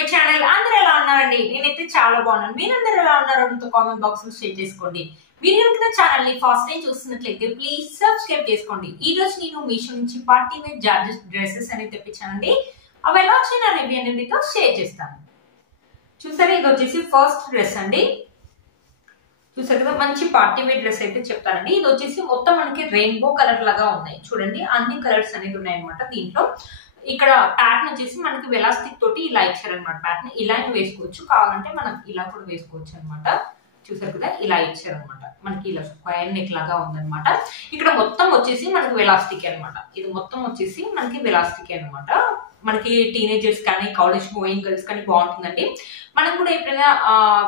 My channel. అందరూ ఎలా ఉన్నారండి? నేనైతే చాలా బాగున్నాను. మీరందరూ ఎలా ఉన్నారో నాతో కామెంట్ బాక్స్ లో షేర్ చేసుకోండి. మీరు కనుక ఛానల్ ని ఫస్ట్ టైం చూస్తున్నట్లయితే ప్లీజ్ సబ్స్క్రైబ్ చేసుకోండి. ఈ రోజు నేను మీషో నుంచి పార్టీ వేర్ జార్జెట్ డ్రెస్సెస్ అనేది తెప్పించానండి. అవి ఎలా వచ్చిన రివ్యూ అనేది మీతో షేర్ చేస్తాను. చూసారా, ఇది వచ్చేసి ఫస్ట్ డ్రెస్ అండి. చూసారు కదా, మంచి పార్టీ వేర్ డ్రెస్ అయితే చెప్తానండి. ఇది వచ్చేసి మొత్తం మనకి రెయిన్బో కలర్ లాగా ఉన్నాయి. చూడండి, అన్ని కలర్స్ అనేది ఉన్నాయన్నమాట దీంట్లో. ఇక్కడ ప్యాటర్న్ వచ్చేసి మనకి వెలాస్టిక్ తోటి ఇలా ఇచ్చారనమాట. ప్యాటర్న్ ఇలా వేసుకోవచ్చు, కావాలంటే మనం ఇలా కూడా వేసుకోవచ్చు అనమాట. చూసారు కదా, ఇలా ఇచ్చారనమాట. మనకి ఇలా స్క్వేర్ నెక్ లాగా ఉందన్నమాట. ఇక్కడ మొత్తం వచ్చేసి మనకి వెలాస్టిక్ అనమాట. ఇది మొత్తం వచ్చేసి మనకి వెలాస్టిక్ అనమాట. మనకి టీనేజర్స్ కానీ కాలేజ్ గోయింగ్ గర్ల్స్ కానీ బాగుంటుందండి. మనం కూడా ఎప్పుడైనా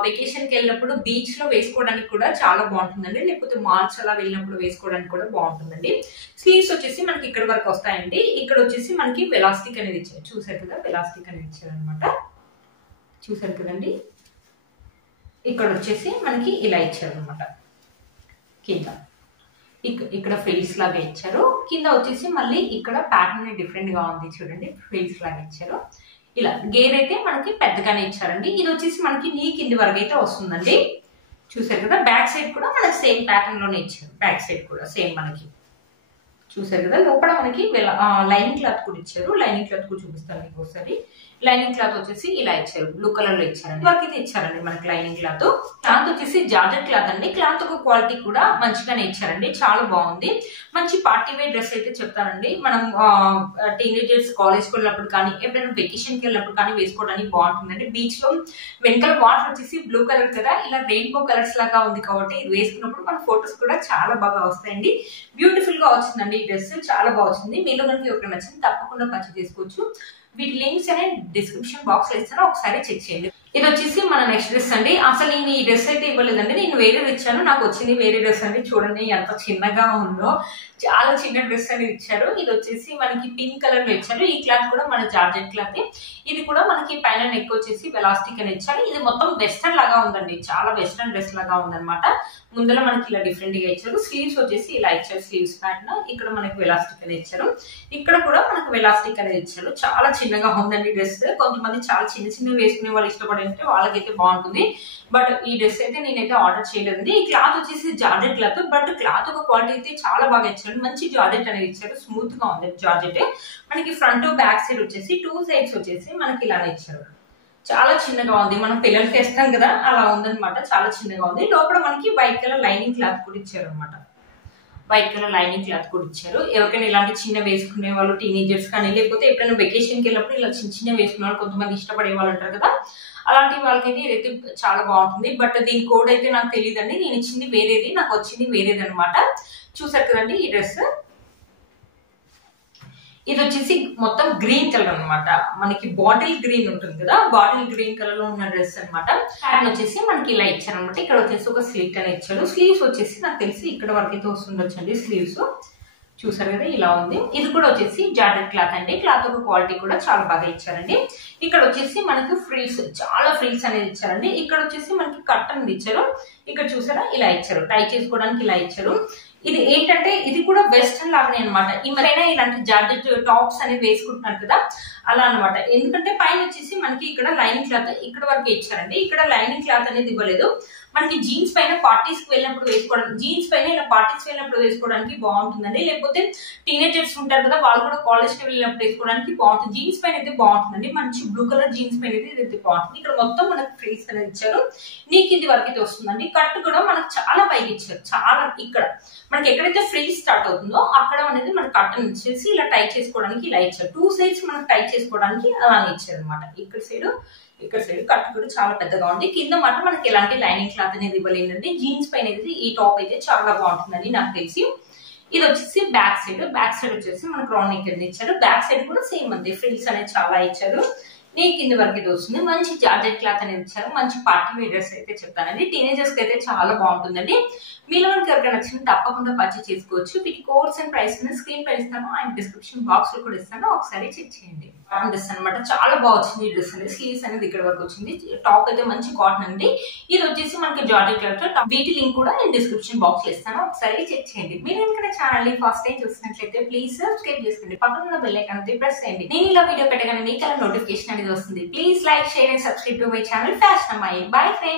వెకేషన్ కి వెళ్ళినప్పుడు బీచ్ లో వేసుకోవడానికి కూడా చాలా బాగుంటుందండి. లేకపోతే మాల్స్ అలా వెళ్ళినప్పుడు వేసుకోవడానికి కూడా బాగుంటుందండి. స్లీవ్స్ వచ్చేసి మనకి ఇక్కడ వరకు వస్తాయండి. ఇక్కడ వచ్చేసి మనకి వెలాస్టిక్ అనేది ఇచ్చారు. చూసారు కదా, వెలాస్టిక్ అనేది ఇచ్చారు అనమాట. చూసారు కదండి, ఇక్కడ వచ్చేసి మనకి ఇలా ఇచ్చారు అనమాట. కింద ఇక్కడ ఫ్రిల్స్ లాగా ఇచ్చారు. కింద వచ్చేసి మళ్ళీ ఇక్కడ ప్యాటర్న్ డిఫరెంట్ గా ఉంది. చూడండి, ఫ్రిల్స్ లాగా ఇచ్చారు. ఇలా గేర్ అయితే మనకి పెద్దగానే ఇచ్చారండి. ఇది వచ్చేసి మనకి నీ కింది వరకు అయితే వస్తుందండి. చూసారు కదా, బ్యాక్ సైడ్ కూడా మనకి సేమ్ ప్యాటర్న్ లోనే ఇచ్చారు. బ్యాక్ సైడ్ కూడా సేమ్ మనకి చూసారు కదా. లోపల మనకి లైనింగ్ క్లాత్ కూడా ఇచ్చారు. లైనింగ్ క్లాత్ కూడా చూపిస్తాను మీకు ఒకసారి. లైనింగ్ క్లాత్ వచ్చేసి ఇలా ఇచ్చారు, బ్లూ కలర్ లో ఇచ్చారండి. వరకు అయితే ఇచ్చారండి మనకి లైనింగ్ క్లాత్. క్లాత్ వచ్చేసి జార్జెట్ క్లాత్ అండి. క్లాత్ ఒక క్వాలిటీ కూడా మంచిగానే ఇచ్చారండి, చాలా బాగుంది. మంచి పార్టీ వేర్ డ్రెస్ అయితే చెప్తానండి. మనం టీనేజర్స్ కాలేజ్ కి వెళ్ళినప్పుడు కానీ ఎప్పుడైనా వెకేషన్ కి వెళ్ళినప్పుడు కానీ వేసుకోవడానికి బాగుంటుందండి. బీచ్ లో వెనకాల వాటర్ వచ్చేసి బ్లూ కలర్ కదా, ఇలా రెయిన్బో కలర్స్ లాగా ఉంది కాబట్టి ఇది వేసుకున్నప్పుడు మన ఫొటోస్ కూడా చాలా బాగా వస్తాయండి. బ్యూటిఫుల్ గా వచ్చిందండి ఈ డ్రెస్, చాలా బాగా వచ్చింది. మీలో కనుక ఎవరికి నచ్చింది తప్పకుండా పర్చేస్ చేసుకోవచ్చు. వీటి లింక్స్ అనేది డిస్క్రిప్షన్ బాక్స్ లో ఇస్తాను, ఒకసారి చెక్ చేయండి. ఇది వచ్చేసి మన నెక్స్ట్ డ్రెస్ అండి. అసలు నేను ఈ డ్రెస్ అయితే ఇవ్వలేదండి, నేను వేరేది ఇచ్చాను. నాకు వచ్చింది వేరే డ్రెస్ అండి. చూడండి ఎంత చిన్నగా ఉందో, చాలా చిన్న డ్రెస్ అనేది ఇచ్చారు. ఇది వచ్చేసి మనకి పింక్ కలర్ లో ఇచ్చారు. ఈ క్లాత్ కూడా మన జార్జెట్ క్లాత్. ఇది కూడా మనకి పైన నెక్ వచ్చేసి వెలాస్టిక్ అని ఇచ్చారు. ఇది మొత్తం వెస్టర్న్ లాగా ఉందండి, చాలా వెస్టర్న్ డ్రెస్ లాగా ఉందన్నమాట. ముందర మనకి ఇలా డిఫరెంట్ గా ఇచ్చారు. స్లీవ్స్ వచ్చేసి ఇలా ఇచ్చారు, స్లీవ్స్ ప్యాటర్న్. ఇక్కడ మనకి వెలాస్టిక్ అనేది ఇచ్చారు. ఇక్కడ కూడా మనకు వెలాస్టిక్ అనేది ఇచ్చారు. చాలా చిన్నగా ఉందండి డ్రెస్. కొంతమంది చాలా చిన్న చిన్న వేసుకునే వాళ్ళు ఇష్టపడి ఉంటే వాళ్ళకైతే బాగుంటుంది. బట్ ఈ డ్రెస్ అయితే నేనైతే ఆర్డర్ చేయలేదండి. ఈ క్లాత్ వచ్చేసి జార్జెట్ క్లాత్, బట్ క్లాత్ ఒక క్వాలిటీ అయితే చాలా బాగా ఇచ్చారు. మంచి జార్జెట్ అనేది ఇచ్చారు, స్మూత్ గా ఉంది జార్జెట్. మనకి ఫ్రంట్ బ్యాక్ సైడ్ వచ్చేసి టూ సైడ్స్ వచ్చేసి మనకి ఇలానే ఇచ్చారు. చాలా చిన్నగా ఉంది, మనం పిల్లలకి వేస్తాం కదా అలా ఉందన్నమాట. చాలా చిన్నగా ఉంది. లోపల మనకి వైట్ కలర్ లైనింగ్ క్లాత్ కూడా ఇచ్చారు అనమాట. వైట్ కలర్ లైనింగ్ క్లాత్ కూడా ఇచ్చారు. ఎవరికైనా ఇలాంటి చిన్న వేసుకునే వాళ్ళు టీనేజర్స్ కానీ లేకపోతే ఎప్పుడైనా వెకేషన్కి వెళ్ళినప్పుడు ఇలా చిన్న చిన్న వేసుకునే వాళ్ళు కొంతమంది ఇష్టపడే వాళ్ళు ఉంటారు కదా, అలాంటి వాళ్ళకైతే ఇదైతే చాలా బాగుంటుంది. బట్ దీని కోడ్ అయితే నాకు తెలియదండి. నేను ఇచ్చింది వేరేది, నాకు వచ్చింది వేరేది అనమాట. చూసారు కదండి ఈ డ్రెస్. ఇది వచ్చేసి మొత్తం గ్రీన్ కలర్ అనమాట. మనకి బాటిల్ గ్రీన్ ఉంటుంది కదా, బాటిల్ గ్రీన్ కలర్ లో ఉన్న డ్రెస్ అనమాట. ప్యాటర్న్ వచ్చేసి మనకి ఇలా ఇచ్చారు అనమాట. ఇక్కడ వచ్చేసి ఒక స్లిట్ అని ఇచ్చారు. స్లీవ్స్ వచ్చేసి నాకు తెలిసి ఇక్కడ వరకు అయితే వస్తుండొచ్చండి స్లీవ్స్. చూసారు కదా, ఇలా ఉంది. ఇది కూడా వచ్చేసి జార్జెట్ క్లాత్ అండి. క్లాత్ ఒక క్వాలిటీ కూడా చాలా బాగా ఇచ్చారండి. ఇక్కడ వచ్చేసి మనకి ఫ్రిల్స్, చాలా ఫ్రిల్స్ అనేది ఇచ్చారండి. ఇక్కడ వచ్చేసి మనకి కట్ అనేది ఇచ్చారు. ఇక్కడ చూసారా, ఇలా ఇచ్చారు, టై చేసుకోవడానికి ఇలా ఇచ్చారు. ఇది ఏంటంటే ఇది కూడా వెస్టర్న్ లాగానే అనమాట. ఈ మరైనా ఇలాంటి జార్జెట్ టాప్స్ అనేది వేసుకుంటున్నారు కదా, అలా అనమాట. ఎందుకంటే పైన వచ్చేసి మనకి ఇక్కడ లైనింగ్ క్లాత్ ఇక్కడ వరకు ఇచ్చారండి. ఇక్కడ లైనింగ్ క్లాత్ అనేది ఇవ్వలేదు. మనకి జీన్స్ పైన పార్టీస్ కి వెళ్ళినప్పుడు వేసుకోవడానికి, జీన్స్ పైన ఇలా పార్టీస్ వెళ్ళినప్పుడు వేసుకోవడానికి బాగుంటుందండి. లేకపోతే టీనేజర్స్ ఉంటారు కదా, వాళ్ళు కూడా కాలేజ్ కి వెళ్ళినప్పుడు వేసుకోవడానికి బాగుంటుంది. జీన్స్ పైన అయితే బాగుంటుందండి. మంచి బ్లూ కలర్ జీన్స్ పైన అయితే బాగుంటుంది. ఇక్కడ మొత్తం మనకి ఫ్రిల్స్ అనేది ఇచ్చారు. నీ కింది వరకు అయితే వస్తుందండి. కట్ కూడా మనకు చాలా పైకి ఇచ్చారు. చాలా ఇక్కడ మనకి ఎక్కడైతే ఫ్రిల్స్ స్టార్ట్ అవుతుందో అక్కడ అనేది మనకి కట్ అని ఇచ్చేసి ఇలా టై చేసుకోవడానికి ఇలా ఇచ్చారు. టూ సైడ్స్ మనకి టై చేసుకోవడానికి అలానే ఇచ్చారు అనమాట. ఇక్కడ సైడ్ కట్ కూడా చాలా పెద్దగా ఉంది. కింద మాట మనకి ఎలాంటి లైనింగ్ క్లాత్ అనేది ఇవ్వలేదండి. జీన్స్ పైన అయితే ఈ టాప్ అయితే చాలా బాగుంటుందని నాకు తెలిసి. ఇది వచ్చేసి బ్యాక్ సైడ్ వచ్చేసి మనకు రౌండ్ నెక్ అనేది ఇచ్చారు. బ్యాక్ సైడ్ కూడా సేమ్ అండి, ఫ్రిల్స్ అనేది చాలా ఇచ్చారు. నీ కింది వరకు ఇది వస్తుంది. మంచి జార్జెట్ క్లాత్ అనేది ఇచ్చారు. మంచి పార్టీ వేర్ డ్రెస్ అయితే చెప్తానండి. టీనేజర్స్ కి అయితే చాలా బాగుంటుందండి. మీలో ఎవరికైనా నచ్చిన తప్పకుండా పర్చేస్ చేసుకోవచ్చు. వీటి కోర్స్ అండ్ ప్రైస్ స్క్రీన్ పై ఇస్తాను, అండ్ డిస్క్రిప్షన్ బాక్స్ లో కూడా ఇస్తాను, ఒకసారి చెక్ చేయండి. కాటన్ డ్రెస్ అనమాట, చాలా బాగా వచ్చింది ఈ డ్రెస్ అనేది. స్లీవ్స్ అనేది ఇక్కడ వరకు వచ్చింది. టాప్ అయితే మంచి కాటన్ అండి. ఇది వచ్చేసి మనకి జార్జెట్ క్లాత్. వీటి లింక్ కూడా నేను డిస్క్రిప్షన్ బాక్స్ లో ఇస్తాను, ఒకసారి చెక్ చేయండి. మీరు ఇంకా ఛానల్ ని ఫస్ట్ టైం చూసినట్లయితే ప్లీజ్ సబ్స్క్రైబ్ చేసుకోండి. పక్కన ఉన్న బెల్ ఐకాన్ ప్రెస్ చేయండి. నేను ఇలా వీడియో పెట్టగానే మీకు అలా నోటిఫికేషన్ అనేది వస్తుంది. Please like, share and subscribe to my channel fashion అమ్మాయి. Bye friends.